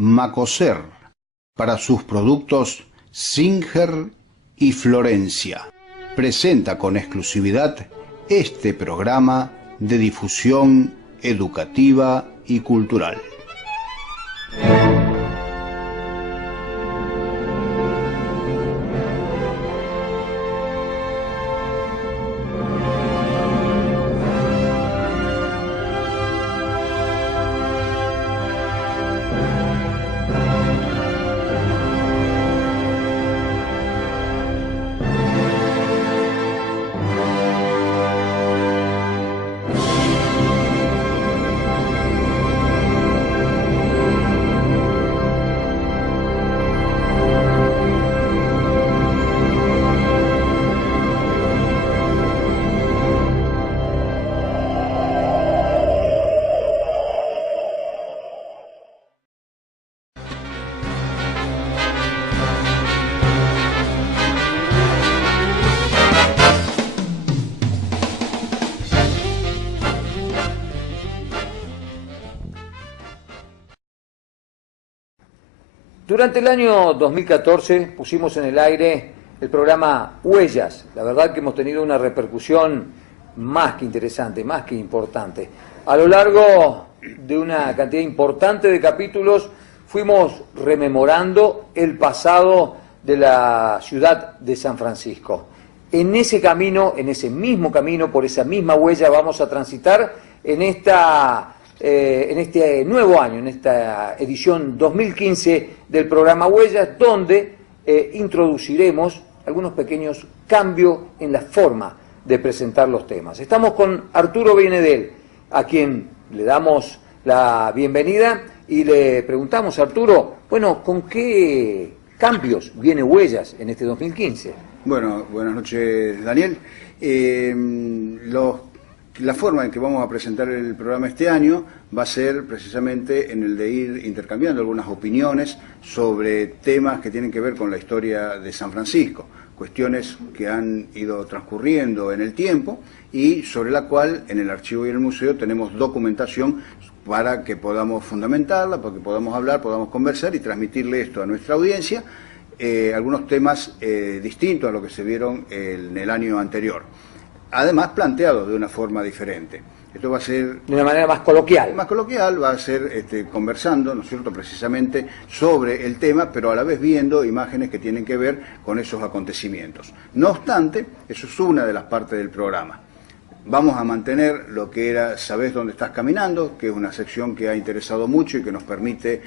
Macoser para sus productos Singer y Florencia. Presenta con exclusividad este programa de difusión educativa y cultural. Durante el año 2014 pusimos en el aire el programa Huellas. La verdad que hemos tenido una repercusión más que interesante, más que importante. A lo largo de una cantidad importante de capítulos fuimos rememorando el pasado de la ciudad de San Francisco. En ese camino, en ese mismo camino, por esa misma huella vamos a transitar en este nuevo año, en esta edición 2015 del programa Huellas, donde introduciremos algunos pequeños cambios en la forma de presentar los temas. Estamos con Arturo Bienedel, a quien le damos la bienvenida y le preguntamos, Arturo, bueno, ¿con qué cambios viene Huellas en este 2015? Bueno, buenas noches, Daniel. La forma en que vamos a presentar el programa este año va a ser precisamente en el de ir intercambiando algunas opiniones sobre temas que tienen que ver con la historia de San Francisco, cuestiones que han ido transcurriendo en el tiempo y sobre la cual en el archivo y en el museo tenemos documentación para que podamos fundamentarla, para que podamos hablar, podamos conversar y transmitirle esto a nuestra audiencia, algunos temas distintos a lo que se vieron en el año anterior. Además planteado de una forma diferente. Esto va a ser... De una manera más coloquial. Más coloquial, va a ser conversando, ¿no es cierto?, precisamente sobre el tema, pero a la vez viendo imágenes que tienen que ver con esos acontecimientos. No obstante, eso es una de las partes del programa. Vamos a mantener lo que era Sabés dónde estás caminando, que es una sección que ha interesado mucho y que nos permite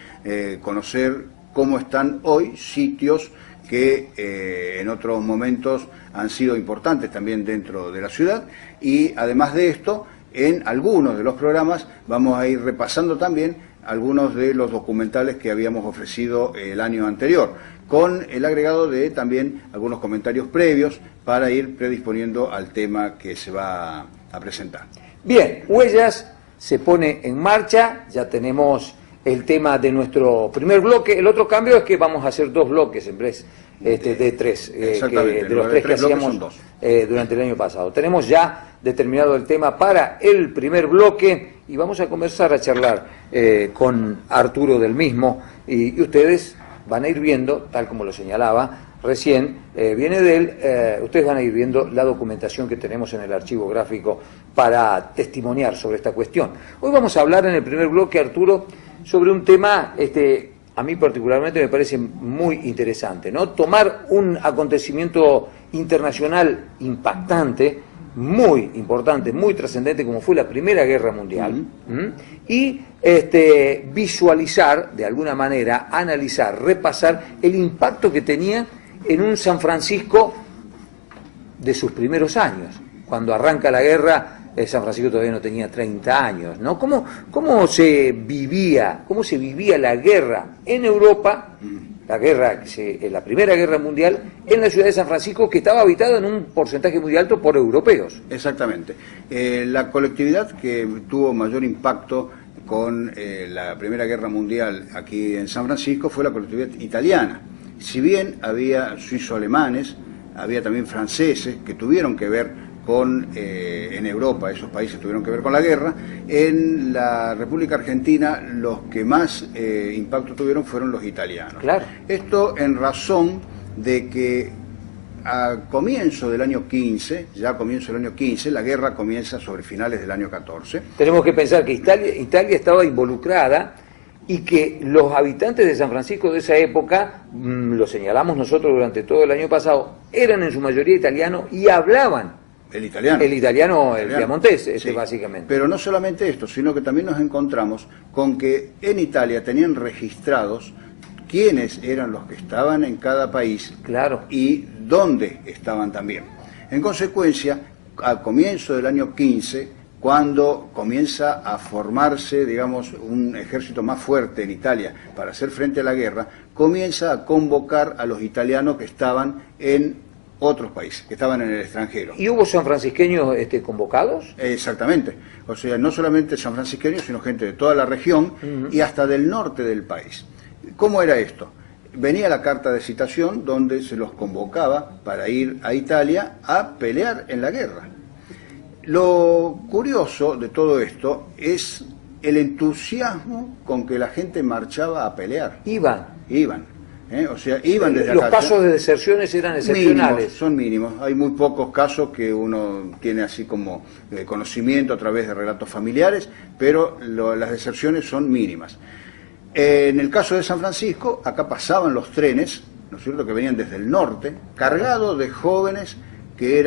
conocer cómo están hoy sitios que en otros momentos han sido importantes también dentro de la ciudad, y además de esto, en algunos de los programas vamos a ir repasando también algunos de los documentales que habíamos ofrecido el año anterior, con el agregado de también algunos comentarios previos para ir predisponiendo al tema que se va a presentar. Bien, Huellas se pone en marcha, ya tenemos el tema de nuestro primer bloque. El otro cambio es que vamos a hacer dos bloques en vez de tres, de los tres que hacíamos durante el año pasado. Tenemos ya determinado el tema para el primer bloque y vamos a comenzar a charlar con Arturo del mismo y ustedes van a ir viendo, tal como lo señalaba recién, viene de él, ustedes van a ir viendo la documentación que tenemos en el archivo gráfico para testimoniar sobre esta cuestión. Hoy vamos a hablar en el primer bloque, Arturo, sobre un tema, a mí particularmente me parece muy interesante, ¿no? Tomar un acontecimiento internacional impactante, muy importante, muy trascendente, como fue la Primera Guerra Mundial, y visualizar, de alguna manera, analizar, repasar el impacto que tenía en un San Francisco de sus primeros años. Cuando arranca la guerra, San Francisco todavía no tenía 30 años, ¿no? ¿Cómo se vivía la guerra en Europa, la Primera Guerra Mundial, en la ciudad de San Francisco, que estaba habitada en un porcentaje muy alto por europeos? Exactamente. La colectividad que tuvo mayor impacto con la Primera Guerra Mundial aquí en San Francisco fue la colectividad italiana. Si bien había suizo-alemanes, había también franceses que tuvieron que ver en Europa, esos países tuvieron que ver con la guerra. En la República Argentina los que más impacto tuvieron fueron los italianos. Claro. Esto en razón de que a comienzo del año 15, ya a comienzo del año 15, la guerra comienza sobre finales del año 14. Tenemos que pensar que Italia estaba involucrada y que los habitantes de San Francisco de esa época, lo señalamos nosotros durante todo el año pasado, eran en su mayoría italianos y hablaban el italiano, el piamontés, sí, básicamente. Pero no solamente esto, sino que también nos encontramos con que en Italia tenían registrados quiénes eran los que estaban en cada país, claro, y dónde estaban también. En consecuencia, al comienzo del año 15, cuando comienza a formarse, digamos, un ejército más fuerte en Italia para hacer frente a la guerra, comienza a convocar a los italianos que estaban en otros países, que estaban en el extranjero. ¿Y hubo sanfrancisqueños convocados? Exactamente. O sea, no solamente sanfrancisqueños, sino gente de toda la región y hasta del norte del país. ¿Cómo era esto? Venía la carta de citación donde se los convocaba para ir a Italia a pelear en la guerra. Lo curioso de todo esto es el entusiasmo con que la gente marchaba a pelear. Iban. O sea, iban desde Los acá. casos de deserciones eran excepcionales. Mínimos, son mínimos. Hay muy pocos casos que uno tiene así como conocimiento a través de relatos familiares, pero las deserciones son mínimas. En el caso de San Francisco, acá pasaban los trenes, ¿no es cierto?, que venían desde el norte, cargados de jóvenes que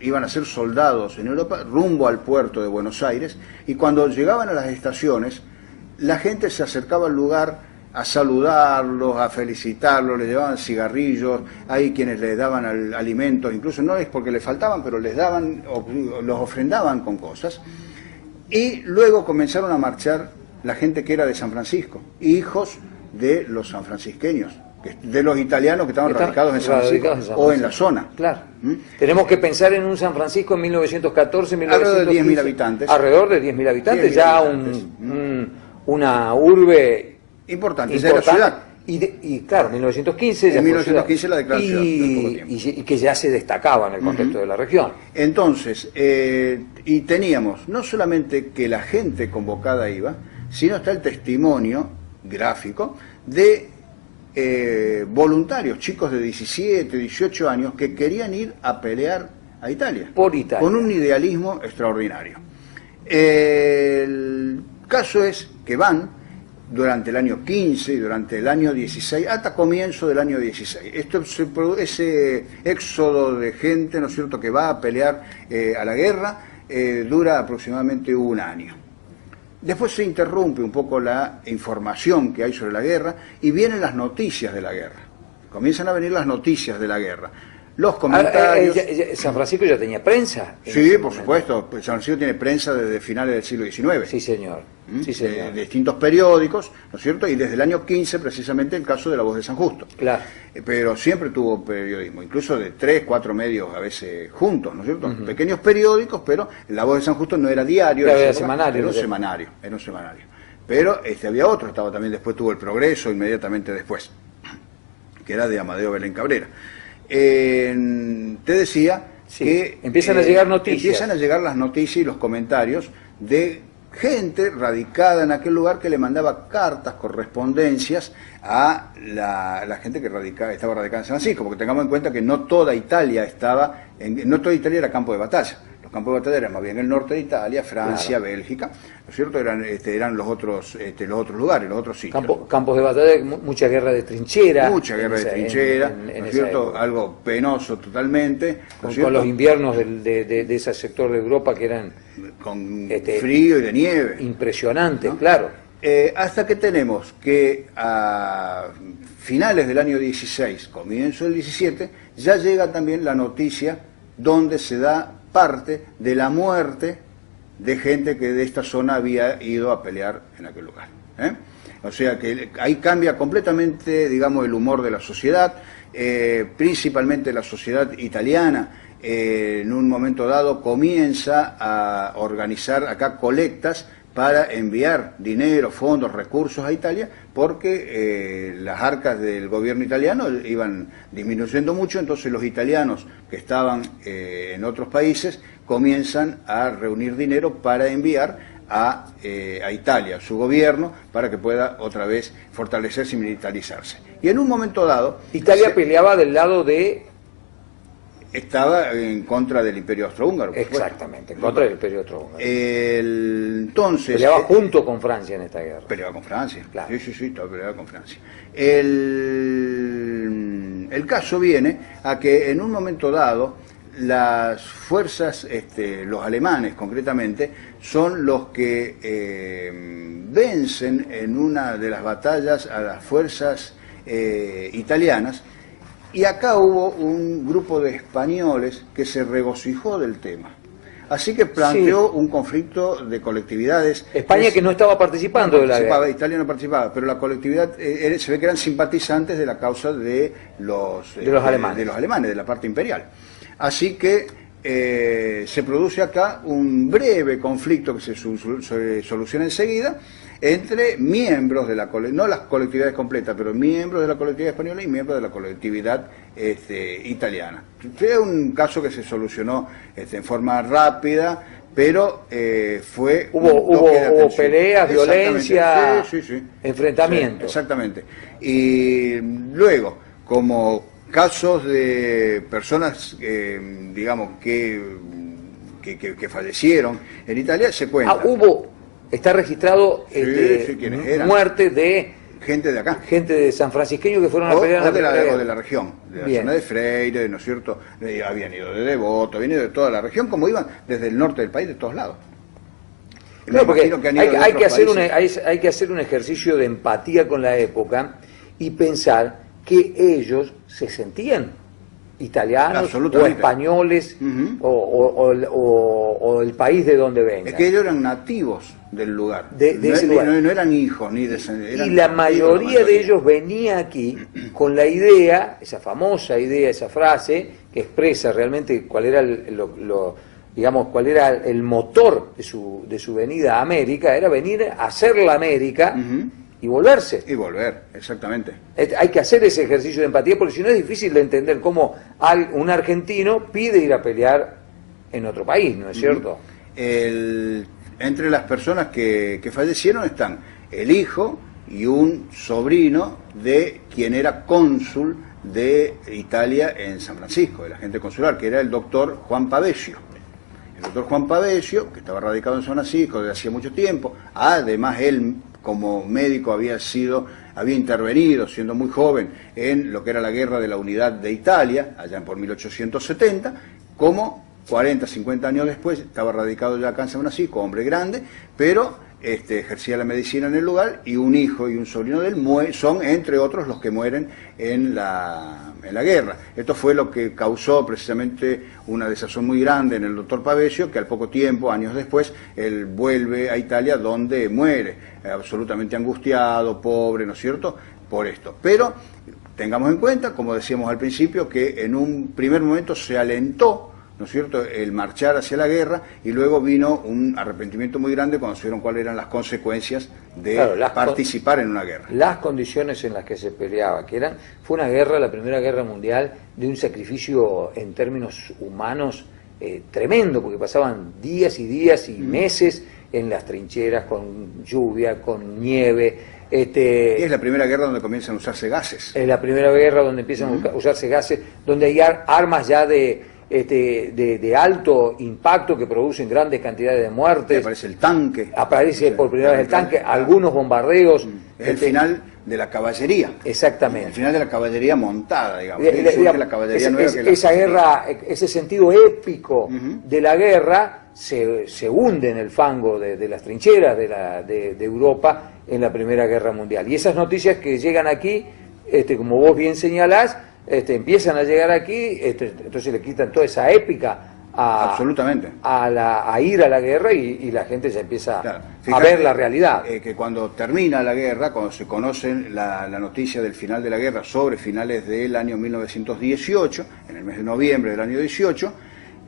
iban a ser soldados en Europa, rumbo al puerto de Buenos Aires, y cuando llegaban a las estaciones, la gente se acercaba al lugar a saludarlos, a felicitarlos, les llevaban cigarrillos, hay quienes les daban alimentos, incluso no es porque les faltaban, pero les daban, los ofrendaban con cosas, y luego comenzaron a marchar la gente que era de San Francisco, hijos de los sanfrancisqueños, de los italianos que estaban radicados en San Francisco o en la zona. Claro. Tenemos que pensar en un San Francisco en 1914, 1915. Alrededor de 10.000 habitantes. Alrededor de 10.000 habitantes, ya una urbe importante, ya era ciudad. Y claro, 1915 ya en 1915 la declaración y que ya se destacaba en el contexto de la región. Entonces, y teníamos no solamente que la gente convocada iba, sino está el testimonio gráfico de voluntarios, chicos de 17, 18 años, que querían ir a pelear a Italia. Por Italia. Con un idealismo extraordinario. El caso es que van durante el año 15 y durante el año 16, hasta comienzo del año 16. Ese éxodo de gente, ¿no es cierto?, que va a pelear a la guerra, dura aproximadamente un año. Después se interrumpe un poco la información que hay sobre la guerra y vienen las noticias de la guerra. Comienzan a venir las noticias de la guerra. Los comentarios... San Francisco ya tenía prensa. Sí, por supuesto. San Francisco tiene prensa desde finales del siglo XIX. Sí, señor. Sí, señor. De distintos periódicos, ¿no es cierto? Y desde el año 15, precisamente, el caso de La Voz de San Justo. Claro. Pero siempre tuvo periodismo, incluso de 3, 4 medios a veces juntos, ¿no es cierto? Pequeños periódicos, pero La Voz de San Justo no era diario, era semanario. Era un semanario. Pero había otro, estaba también, después tuvo El Progreso, inmediatamente después, que era de Amadeo Belén Cabrera. Te decía que... Empiezan a llegar noticias. Empiezan a llegar las noticias y los comentarios de gente radicada en aquel lugar que le mandaba cartas, correspondencias a la gente que estaba radicada en San Francisco, porque tengamos en cuenta que no toda Italia era campo de batalla. Los campos de batalla eran más bien el norte de Italia, Francia, claro, Bélgica, ¿no es cierto? Eran los otros lugares, los otros sitios. Campos de batalla, mucha guerra de trinchera. Mucha guerra de trinchera, ¿no es cierto? Algo penoso totalmente. Con los inviernos de ese sector de Europa que eran... con frío y de nieve. Impresionante, ¿no? Claro. Hasta que tenemos que a finales del año 16, comienzo del 17, ya llega también la noticia donde se da parte de la muerte de gente que de esta zona había ido a pelear en aquel lugar. O sea que ahí cambia completamente, digamos, el humor de la sociedad, principalmente la sociedad italiana. En un momento dado comienza a organizar acá colectas para enviar dinero, fondos, recursos a Italia, porque las arcas del gobierno italiano iban disminuyendo mucho, entonces los italianos que estaban en otros países comienzan a reunir dinero para enviar a Italia, su gobierno, para que pueda otra vez fortalecerse y militarizarse. Y en un momento dado... Italia peleaba del lado de... Estaba en contra del Imperio Austrohúngaro. Exactamente, en contra del Imperio Austrohúngaro. Entonces... Peleaba junto con Francia en esta guerra. Peleaba con Francia, claro. Sí, estaba peleaba con Francia. El caso viene a que en un momento dado las fuerzas, los alemanes concretamente, son los que vencen en una de las batallas a las fuerzas italianas, y acá hubo un grupo de españoles que se regocijó del tema. Así que planteó un conflicto de colectividades. España que no estaba participando de la guerra. Italia no participaba, pero la colectividad se ve que eran simpatizantes de la causa de los alemanes, de la parte imperial. Así que se produce acá un breve conflicto que se soluciona enseguida entre miembros de la colectividad, no las colectividades completas, pero miembros de la colectividad española y miembros de la colectividad italiana. Fue un caso que se solucionó en forma rápida, pero hubo peleas, violencia, enfrentamientos. Sí, exactamente. Y luego, como casos de personas, digamos, que fallecieron en Italia, se cuenta. Está registrado muerte de gente de acá. Gente de San Francisqueño que fueron a pelear o de la región, de la zona de Freire, ¿no es cierto? Habían ido de Devoto, habían ido de toda la región, como iban desde el norte del país, de todos lados. Claro, porque hay que hacer un ejercicio de empatía con la época y pensar que ellos se sentían italianos o españoles o el país de donde vengan. Es que ellos eran nativos del lugar. No eran hijos ni descendientes. Y la mayoría de ellos venía aquí con la idea, esa famosa idea, esa frase que expresa realmente cuál era cuál era el motor de su venida a América, era venir a hacer la América. Y volverse. Y volver, exactamente. Hay que hacer ese ejercicio de empatía, porque si no es difícil de entender cómo un argentino pide ir a pelear en otro país, ¿no es cierto? Entre las personas que fallecieron están el hijo y un sobrino de quien era cónsul de Italia en San Francisco, el agente consular, que era el doctor Juan Pavesio. El doctor Juan Pavesio, que estaba radicado en San Francisco desde hacía mucho tiempo, además él, como médico, había intervenido, siendo muy joven, en lo que era la guerra de la unidad de Italia, allá por 1870, como 40, 50 años después, estaba radicado ya acá en San Francisco, hombre grande, pero ejercía la medicina en el lugar, y un hijo y un sobrino de él son, entre otros, los que mueren en la guerra. Esto fue lo que causó precisamente una desazón muy grande en el doctor Pavesio, que al poco tiempo, años después, él vuelve a Italia, donde muere, absolutamente angustiado, pobre, ¿no es cierto?, por esto. Pero tengamos en cuenta, como decíamos al principio, que en un primer momento se alentó, ¿no es cierto?, el marchar hacia la guerra, y luego vino un arrepentimiento muy grande cuando se vieron cuáles eran las consecuencias de participar en una guerra. Las condiciones en las que se peleaba, fue una guerra, la Primera Guerra Mundial, de un sacrificio en términos humanos tremendo, porque pasaban días y días y meses en las trincheras, con lluvia, con nieve. Y es la primera guerra donde comienzan a usarse gases. Es la primera guerra donde empiezan a usarse gases, donde hay armas ya de alto impacto que producen grandes cantidades de muertes. Aparece el tanque. Aparece por primera vez el tanque, algunos bombardeos. Es el final de la caballería. Exactamente. El final de la caballería montada, digamos. La caballería esa guerra, ese sentido épico de la guerra se hunde en el fango de las trincheras de Europa en la Primera Guerra Mundial. Y esas noticias que llegan aquí, como vos bien señalás, empiezan a llegar aquí, entonces le quitan toda esa épica absolutamente a ir a la guerra y la gente ya empieza a ver la realidad. Que cuando termina la guerra, cuando se conoce la noticia del final de la guerra sobre finales del año 1918, en el mes de noviembre del año 18,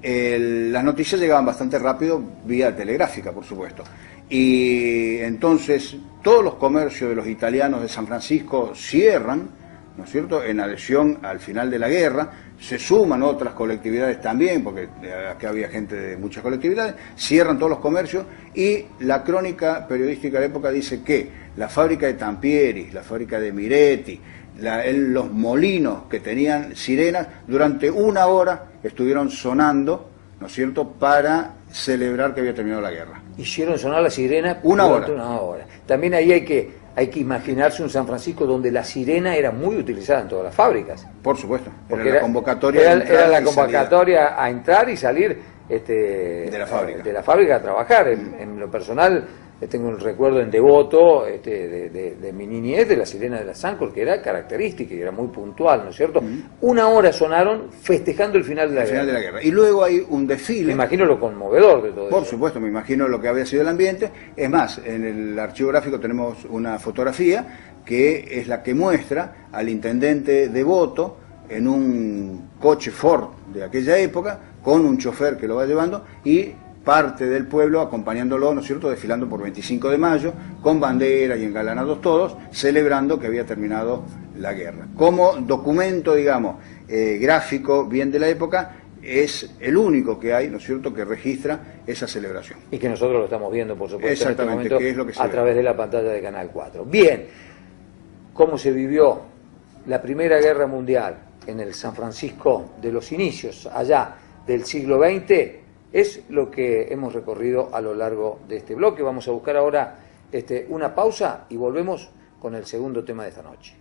las noticias llegaban bastante rápido vía telegráfica, por supuesto. Y entonces todos los comercios de los italianos de San Francisco cierran, ¿no es cierto?, en adhesión al final de la guerra. se suman otras colectividades también, porque acá había gente de muchas colectividades, cierran todos los comercios y la crónica periodística de la época dice que la fábrica de Tampieri, la fábrica de Miretti, los molinos que tenían sirenas, durante una hora estuvieron sonando, ¿no es cierto?, para celebrar que había terminado la guerra. Hicieron sonar la sirena durante una hora. También ahí hay que imaginarse un San Francisco donde la sirena era muy utilizada en todas las fábricas. Por supuesto, porque era la convocatoria era la convocatoria a entrar y salir de la fábrica a trabajar. En lo personal, tengo un recuerdo en Devoto de mi niñez de la sirena de la Sancor, que era característica y era muy puntual, ¿no es cierto? Una hora sonaron festejando el final de la guerra. Y luego hay un desfile. Me imagino lo conmovedor de todo eso. Por supuesto, me imagino lo que había sido el ambiente. Es más, en el archivo gráfico tenemos una fotografía que es la que muestra al intendente Devoto en un coche Ford de aquella época, con un chofer que lo va llevando y parte del pueblo acompañándolo, ¿no es cierto?, desfilando por 25 de mayo, con bandera y engalanados todos, celebrando que había terminado la guerra. Como documento, digamos, gráfico bien de la época, es el único que hay, ¿no es cierto?, que registra esa celebración. Y que nosotros lo estamos viendo, por supuesto, exactamente, en este momento, que es lo que a través de la pantalla de Canal 4. Bien, ¿cómo se vivió la Primera Guerra Mundial en el San Francisco de los inicios, allá del siglo XX? Es lo que hemos recorrido a lo largo de este bloque. Vamos a buscar ahora una pausa y volvemos con el segundo tema de esta noche.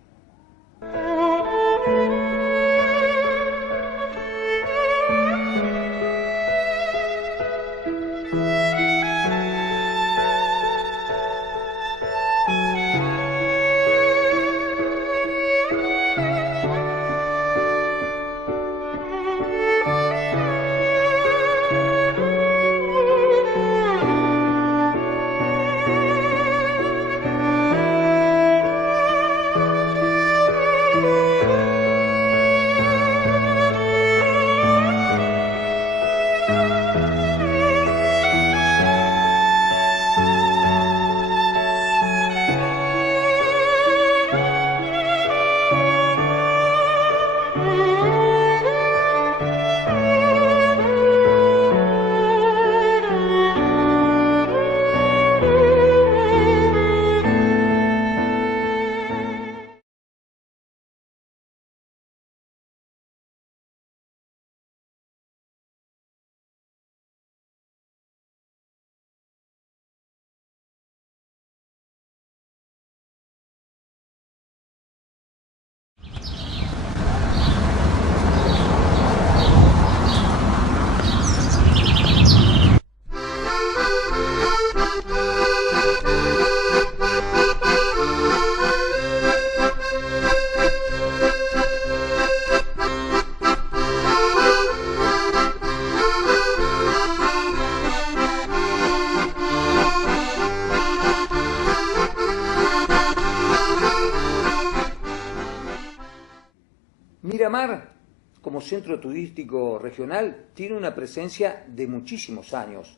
Miramar, como centro turístico regional, tiene una presencia de muchísimos años.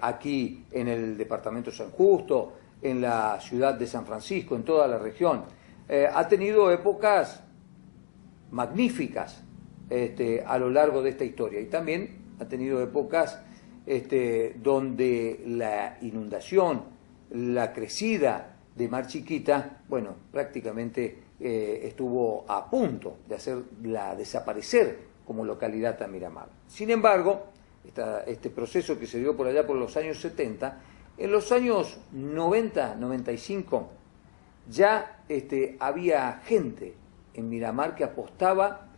Aquí en el departamento de San Justo, en la ciudad de San Francisco, en toda la región. Ha tenido épocas magníficas a lo largo de esta historia y también ha tenido épocas donde la inundación, la crecida de Mar Chiquita, bueno, prácticamente estuvo a punto de hacerla desaparecer como localidad a Miramar. Sin embargo, este proceso que se dio por allá por los años 70, en los años 90, 95, ya había gente en Miramar que apostaba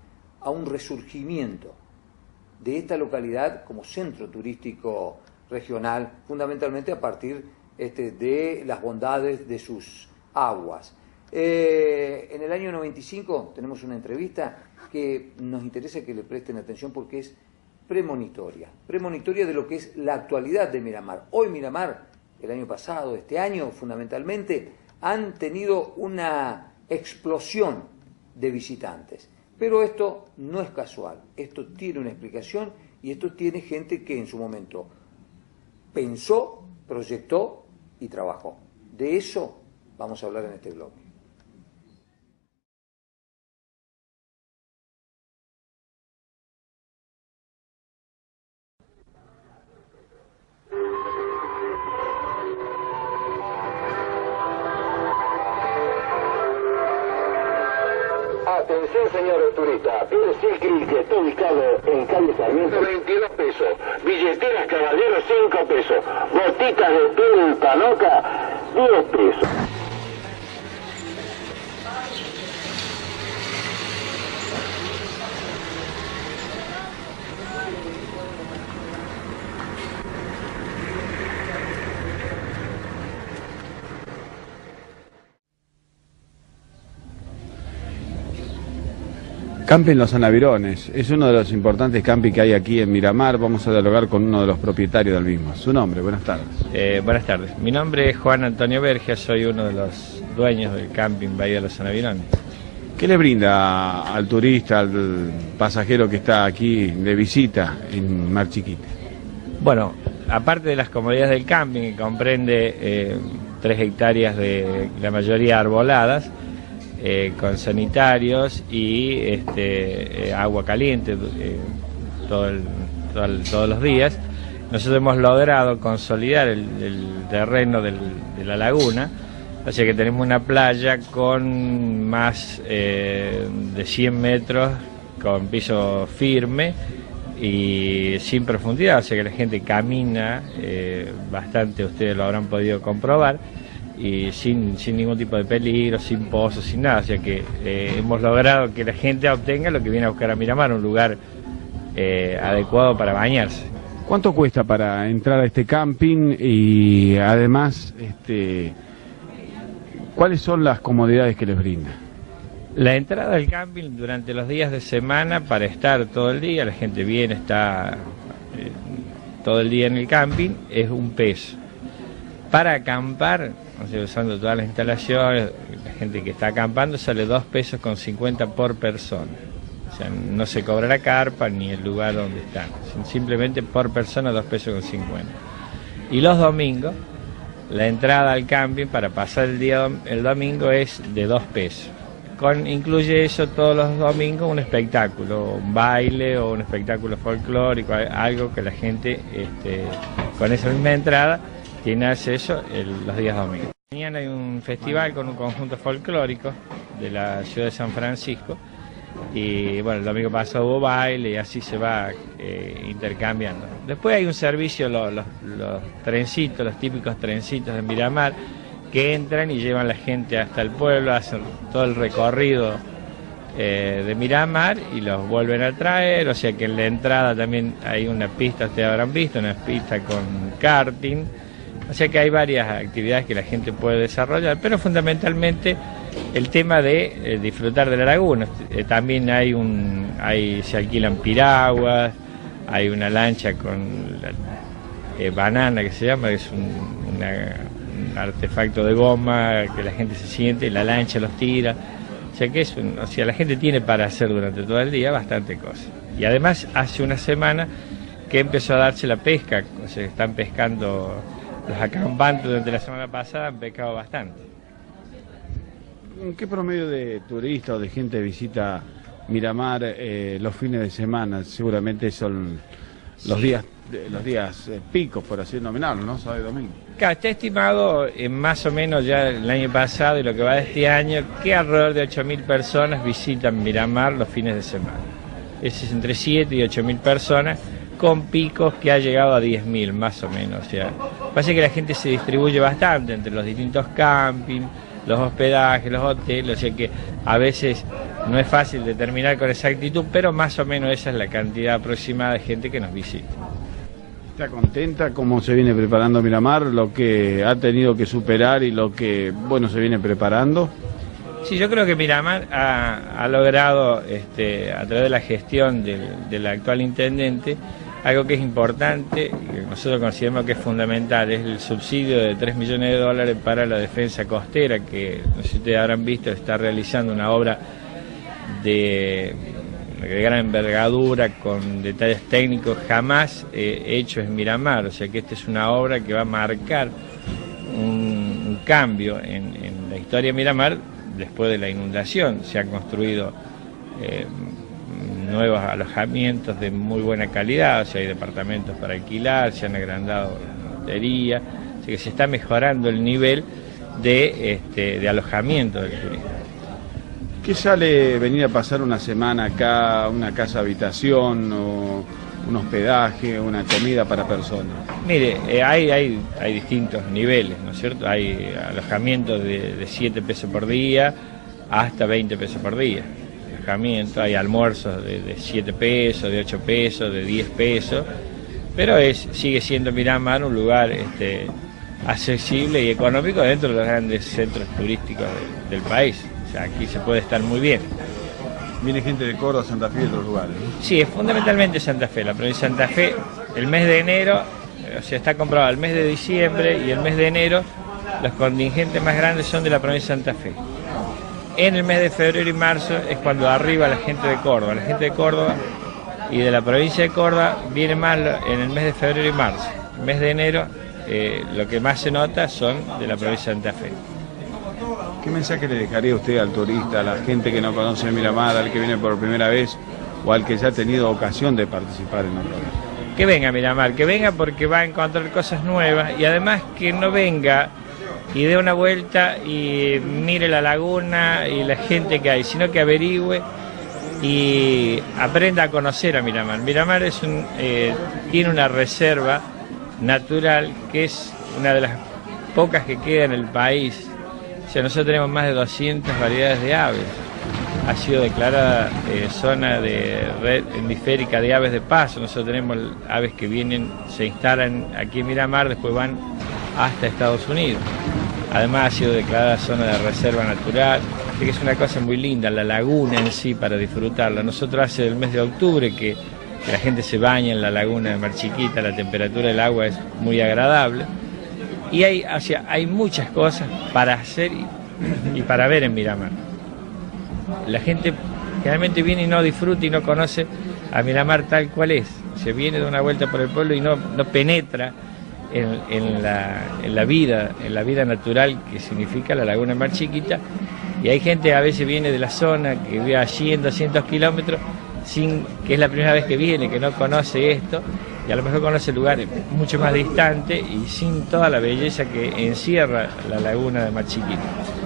a un resurgimiento de esta localidad como centro turístico regional, fundamentalmente a partir de las bondades de sus aguas. En el año 95 tenemos una entrevista que nos interesa que le presten atención porque es premonitoria de lo que es la actualidad de Miramar. Hoy Miramar, el año pasado, este año fundamentalmente, han tenido una explosión de visitantes. Pero esto no es casual, esto tiene una explicación y esto tiene gente que en su momento pensó, proyectó y trabajó. De eso vamos a hablar en este bloque. Atención, señores turistas. El Silkri, que está ubicado en calle Sarmiento, 22 pesos. Billeteras Caballero, 5 pesos. Botitas de piel Tanoca, 10 pesos. Camping Los Anavirones es uno de los importantes camping que hay aquí en Miramar. Vamos a dialogar con uno de los propietarios del mismo. Su nombre, buenas tardes. Buenas tardes. Mi nombre es Juan Antonio Vergia, soy uno de los dueños del camping Bahía de los Anavirones. ¿Qué le brinda al turista, al pasajero que está aquí de visita en Mar Chiquita? Bueno, aparte de las comodidades del camping, que comprende 3 hectáreas de la mayoría arboladas, con sanitarios y agua caliente todos los días. Nosotros hemos logrado consolidar el terreno de la laguna, así que tenemos una playa con más de 100 metros, con piso firme y sin profundidad, o sea que la gente camina bastante, ustedes lo habrán podido comprobar, y sin ningún tipo de peligro, sin pozos, sin nada, o sea que hemos logrado que la gente obtenga lo que viene a buscar a Miramar, un lugar adecuado para bañarse. ¿Cuánto cuesta para entrar a este camping y además cuáles son las comodidades que les brinda? La entrada al camping durante los días de semana, para estar todo el día, la gente viene, está todo el día en el camping, es 1 peso. Para acampar, o sea, usando todas las instalaciones, la gente que está acampando sale 2 pesos con 50 por persona. O sea, no se cobra la carpa ni el lugar donde están, simplemente por persona 2 pesos con 50. Y los domingos, la entrada al camping para pasar el domingo es de 2 pesos. Incluye eso todos los domingos un espectáculo, un baile o un espectáculo folclórico, algo que la gente con esa misma entrada tiene acceso los días domingos. Mañana hay un festival con un conjunto folclórico de la ciudad de San Francisco y bueno, el domingo pasado hubo baile y así se va intercambiando. Después hay un servicio, los trencitos, los típicos trencitos de Miramar, que entran y llevan a la gente hasta el pueblo, hacen todo el recorrido de Miramar y los vuelven a traer, o sea que en la entrada también hay una pista, ustedes habrán visto, una pista con karting. O sea que hay varias actividades que la gente puede desarrollar, pero fundamentalmente el tema de disfrutar de la laguna. También se alquilan piraguas, hay una lancha con banana que se llama, que es un artefacto de goma que la gente se siente, y la lancha los tira. O sea que la gente tiene para hacer durante todo el día bastante cosas. Y además hace una semana que empezó a darse la pesca, o sea, están pescando. Los acampantes durante la semana pasada han pescado bastante. ¿Qué promedio de turistas o de gente visita Miramar los fines de semana? Seguramente son los días picos, por así denominarlo, ¿no? Sábado y domingo. Claro, está estimado más o menos ya el año pasado y lo que va de este año, que alrededor de 8.000 personas visitan Miramar los fines de semana. Ese es entre 7 y 8.000 personas, con picos que ha llegado a 10.000 más o menos. O sea, pasa que la gente se distribuye bastante entre los distintos campings, los hospedajes, los hoteles, o sea que a veces no es fácil determinar con exactitud, pero más o menos esa es la cantidad aproximada de gente que nos visita. ¿Está contenta cómo se viene preparando Miramar, lo que ha tenido que superar y lo que, bueno, se viene preparando? Sí, yo creo que Miramar ha logrado, a través de la gestión del actual intendente, algo que es importante, que nosotros consideramos que es fundamental, es el subsidio de $3 millones para la defensa costera, que no sé si ustedes habrán visto, está realizando una obra de gran envergadura, con detalles técnicos jamás hechos en Miramar. O sea que esta es una obra que va a marcar un cambio en la historia de Miramar después de la inundación. Se han construido nuevos alojamientos de muy buena calidad, o sea, hay departamentos para alquilar, se han agrandado la hotería, o sea que se está mejorando el nivel de alojamiento del turismo. ¿Qué sale venir a pasar una semana acá, una casa habitación o un hospedaje, una comida para personas? Mire, hay distintos niveles, ¿no es cierto? Hay alojamientos de 7 pesos por día hasta 20 pesos por día. Alojamiento, hay almuerzos de 7 pesos, de 8 pesos, de 10 pesos, pero sigue siendo Miramar un lugar accesible y económico dentro de los grandes centros turísticos del país. O sea, aquí se puede estar muy bien. Viene gente de Córdoba, Santa Fe y otros lugares, ¿no? Sí, es fundamentalmente Santa Fe. La provincia de Santa Fe, el mes de enero, o sea, está comprado el mes de diciembre y el mes de enero, los contingentes más grandes son de la provincia de Santa Fe. En el mes de febrero y marzo es cuando arriba la gente de Córdoba. La gente de Córdoba y de la provincia de Córdoba viene más en el mes de febrero y marzo. El mes de enero, lo que más se nota son de la provincia de Santa Fe. ¿Qué mensaje le dejaría usted al turista, a la gente que no conoce Miramar, al que viene por primera vez o al que ya ha tenido ocasión de participar en otro? Que venga a Miramar, que venga porque va a encontrar cosas nuevas y además que no venga y dé una vuelta y mire la laguna y la gente que hay, sino que averigüe y aprenda a conocer a Miramar. Miramar tiene una reserva natural que es una de las pocas que queda en el país. O sea, nosotros tenemos más de 200 variedades de aves. Ha sido declarada zona de red hemisférica de aves de paso. Nosotros tenemos aves que se instalan aquí en Miramar, después van hasta Estados Unidos. Además ha sido declarada zona de reserva natural, que es una cosa muy linda, la laguna en sí para disfrutarla. Nosotros hace el mes de octubre que la gente se baña en la laguna de Mar Chiquita, la temperatura del agua es muy agradable. Y hay muchas cosas para hacer y para ver en Miramar. La gente generalmente viene y no disfruta y no conoce a Miramar tal cual es. Se viene de una vuelta por el pueblo y no penetra en la vida natural que significa la laguna Mar Chiquita. Y hay gente a veces viene de la zona que vive a 100, 200 kilómetros, que es la primera vez que viene, que no conoce esto, y a lo mejor conoce lugares mucho más distantes y sin toda la belleza que encierra la laguna de Mar Chiquita.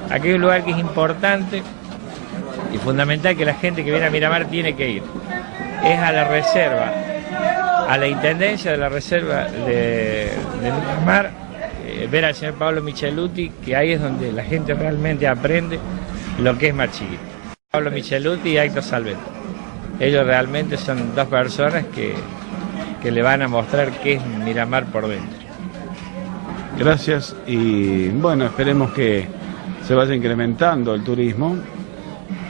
Aquí hay un lugar que es importante y fundamental que la gente que viene a Miramar tiene que ir. Es a la reserva, a la intendencia de la reserva de Miramar, ver al señor Pablo Michelutti, que ahí es donde la gente realmente aprende lo que es Mar Chiquita. Pablo Michelutti y Héctor Salveto. Ellos realmente son dos personas que le van a mostrar qué es Miramar por dentro. Gracias y bueno, esperemos que se vaya incrementando el turismo,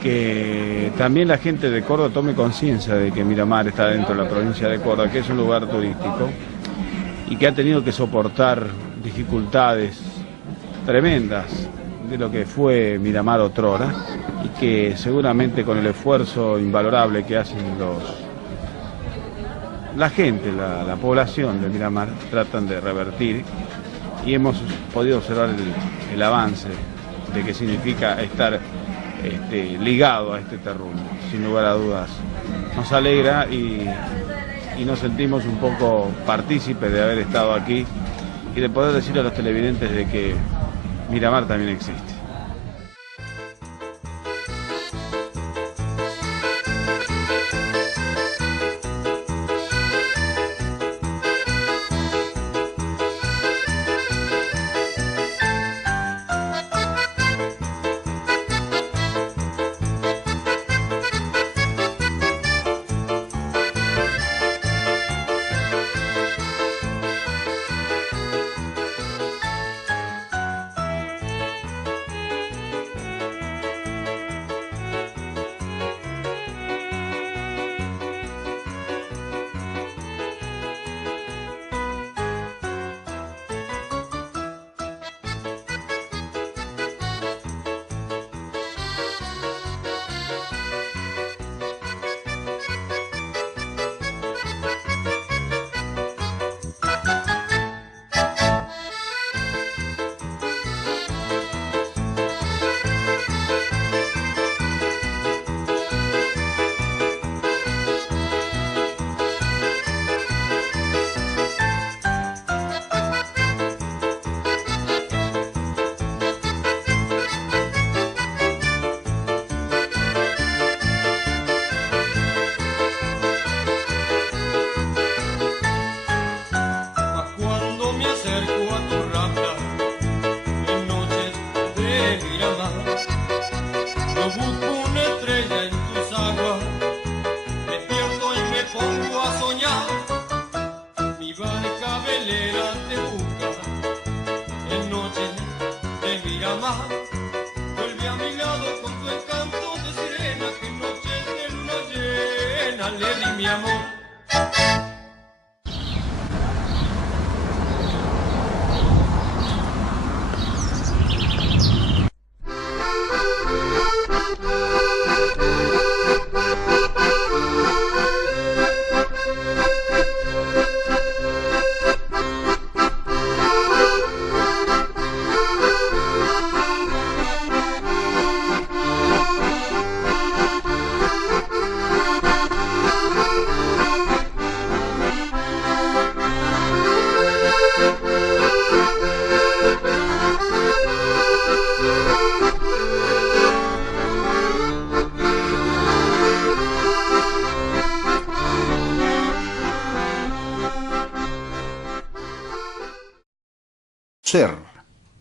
que también la gente de Córdoba tome conciencia de que Miramar está dentro de la provincia de Córdoba, que es un lugar turístico y que ha tenido que soportar dificultades tremendas de lo que fue Miramar otrora y que seguramente con el esfuerzo invalorable que hacen la gente, la población de Miramar, tratan de revertir y hemos podido observar el avance de que significa estar ligado a este terruño, sin lugar a dudas. Nos alegra y nos sentimos un poco partícipes de haber estado aquí y de poder decirle a los televidentes de que Miramar también existe. Yo busco una estrella en tus aguas, despierto y me pongo a soñar. Mi barca velera te busca en noche de Miramar. Vuelve a mi lado con tu encanto de sirena, que noche de luna llena le di mi amor.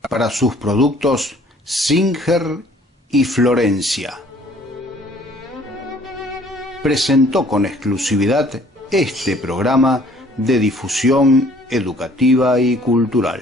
Para sus productos Singer y Florencia. Presentó con exclusividad este programa de difusión educativa y cultural.